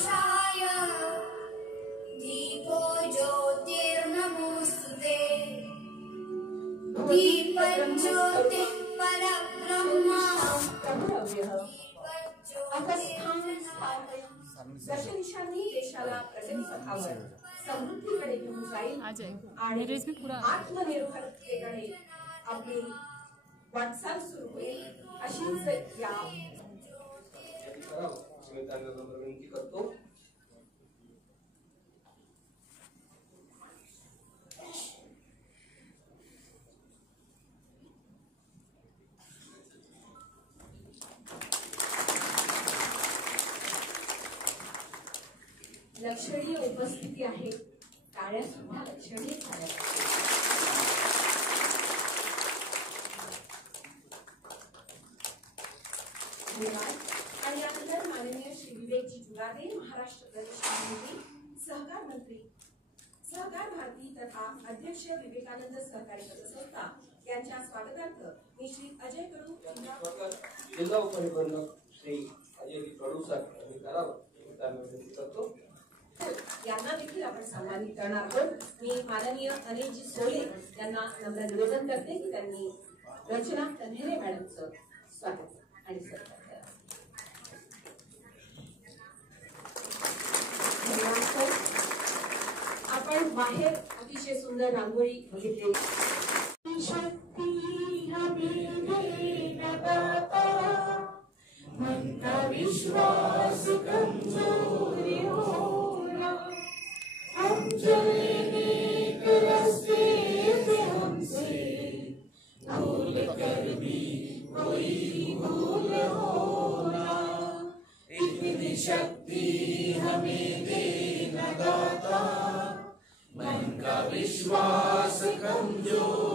प्रकाशाय दीपो ज्योतिर्नमोस्तुते दीपं ज्योतिः परब्रह्म दशदिशांनी देशाला प्रगती पथावर समृद्धीकडे घेऊन जाईल आणि आत्मनिर्भरतेकडे आपली वाटचाल सुरू होईल अशीच या विनंती करतो. लक्षणीय उपस्थिती आहे. टाळ्या सुद्धा लक्षणीय झाल्या. आणि यानंतर माननीय श्री विवेकजी जुगादे महाराष्ट्र प्रदेश सहकार मंत्री सहकार भारती तथा अध्यक्ष विवेकानंद सहकारी पतसंस्था यांच्या स्वागतार्थ मी श्री अजय कडू जिल्हा उपनिबंधक श्री अजय कडू सर यांनी करावं विनंती करतो. यांना देखील आपण सन्मानित करणार आहोत. मी माननीय अनिलजी सोले यांना नम्र निवेदन करते की त्यांनी रचना तन्हेरे मॅडमचं स्वागत आणि सत्कार करा. आपण बाहेर अतिशय सुंदर रांगोळी बघितली. मन का विश्वास कमजोरी होना हम चले नेक रास्ते पे हमसे भूल कर भी कोई भूल होना इतनी शक्ति हमें देना दाता मन का विश्वास कमजोर